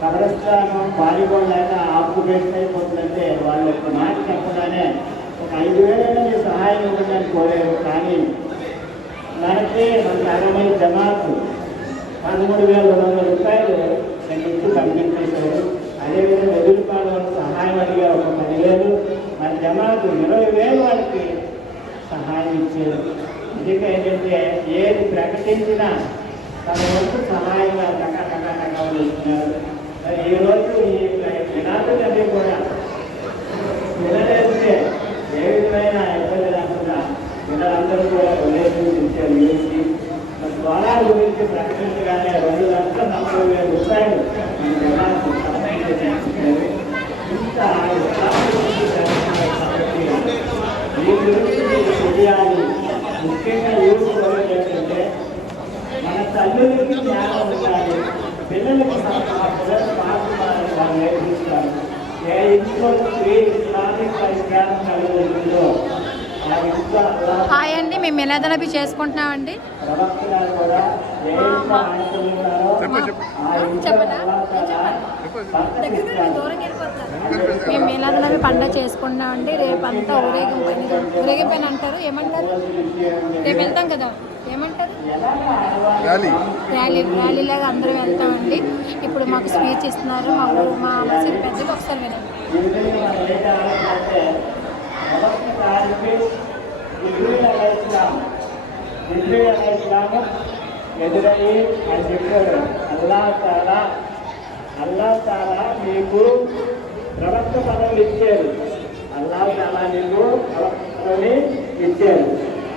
కబ్రస్థానం పారిపోలేక occupation అయిపోతుందంటే వాళ్ళు ఒక మాట చెప్పగానే ఒక 5,000 మీరు సహాయం ఇవ్వడానికి కోరారు. కానీ మనకి 60 జమాతు 13,200 రూపాయలు నేను ఇచ్చి పంపించేశారు. అదేవిధంగా ఎదురుపాడు వాళ్ళకి సహాయం అడిగారు ఒక 10,000. మన జమాతు 20,000 వాళ్ళకి సహాయం ఇచ్చారు. అందుకే ఏంటంటే ఏది ప్రకటించినా తన వరకు సహాయంగా టకాలు ఇచ్చినారు. ఈరోజు ఈ వినాదులన్నీ కూడా వినలేస్తే ఏ విధమైన ఇబ్బంది లేకుండా పిల్లలందరూ కూడా డొనేషన్స్ ఇచ్చారు. యూనిట్కి స్వరాల గురించి ప్రకటించగానే 2,40,000 రూపాయలు మన జనాలకు సంబంధించారు. ఇంత ఈ గురించి మీకు తెలియాలి. ముఖ్యంగా యూత్ వరకు ఏంటంటే మన తల్లులకి జ్ఞానం ఉండాలి. పిల్లలకి పిల్లలు పాల్గొనాలని వాళ్ళు నేర్పిస్తారు. ఏ ఇంట్లో స్త్రీ ఇస్లామిక్ పరిజ్ఞానం కలిగి ఉంటుందో ఆ ఇంట్లో హాయ్ అండి, మేము మిలాదున్నబి చేసుకుంటున్నామండి. ప్రవక్తలు కూడా ఏ ఇంట్లో ఆడుతున్నారో ఆ ఇంట్లో మేము మిలాదున్నబి పండుగ చేసుకుంటున్నామండి. రేపు అంతా ఊరేగింపైన అంటారు, ఏమంటారు, రేపు వెళ్తాం కదా, ఏమంటారు, ర్యాలీలాగా అందరం వెళ్తామండి. ఇప్పుడు మాకు స్పీచ్ ఇస్తున్నారు మా మసీదు పెద్దలు. ఒకసారి వినండి. ఎదురయ్యి అని చెప్పాడు. అల్లా తాలా మీకు ప్రవక్త పదవులు ఇచ్చారు. అల్లా తాలా నీకు ప్రవక్త పదవిని ఇచ్చారు.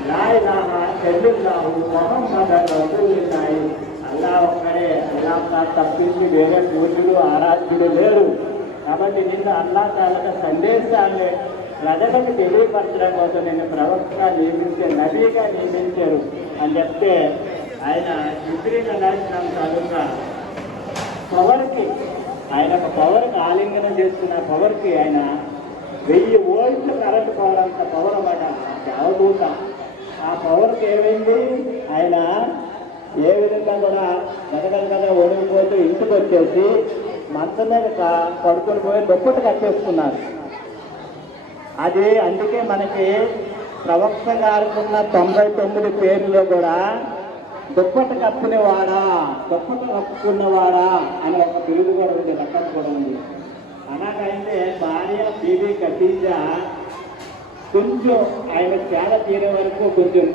లా ఇలాహా ఇల్లల్లాహు ముహమ్మదన్ రసూలుల్లాహి. అల్లా ఒక్కడే, అల్లా తాలా తప్పించి వేరే పూజలు ఆరాధ్యులు లేరు. కాబట్టి నిన్ను అల్లా తాలా సందేశాన్ని ప్రజలకు తెలియపరచడం కోసం నేను ప్రవక్తగా నియమించారు, నబీగా నియమించారు అని చెప్తే ఆయన జిబ్రీల్ అలైహిస్సలాం తాలూకా పవర్కి, ఆయన ఒక పవర్కి ఆలింగనం చేస్తున్న పవర్కి ఆయన 1000 వోల్ట్లు కరెంట్ పవర్ అంత పవర్ అన్నమాట దేవదూత. ఆ పవర్కి ఏమైంది, ఆయన ఏ విధంగా కూడా వెనకగా ఓడిపోతూ ఇంటికి వచ్చేసి మంచం మీద పడుకొని పోయి దుప్పటి కట్టేసుకున్నారు. అది అందుకే మనకి ప్రవక్త గారుకున్న 99 పేర్లలో కూడా దుప్పటి కప్పుకునేవాడా, దుప్పటి కప్పుకున్నవాడా అని ఒక బిరుదు కూడా ఉంది, లెక్కన కూడా ఉంది. అలాగైతే భార్య బీబీ ఖదీజా కొంచెం ఆయన తేడ తీరే వరకు కొంచెం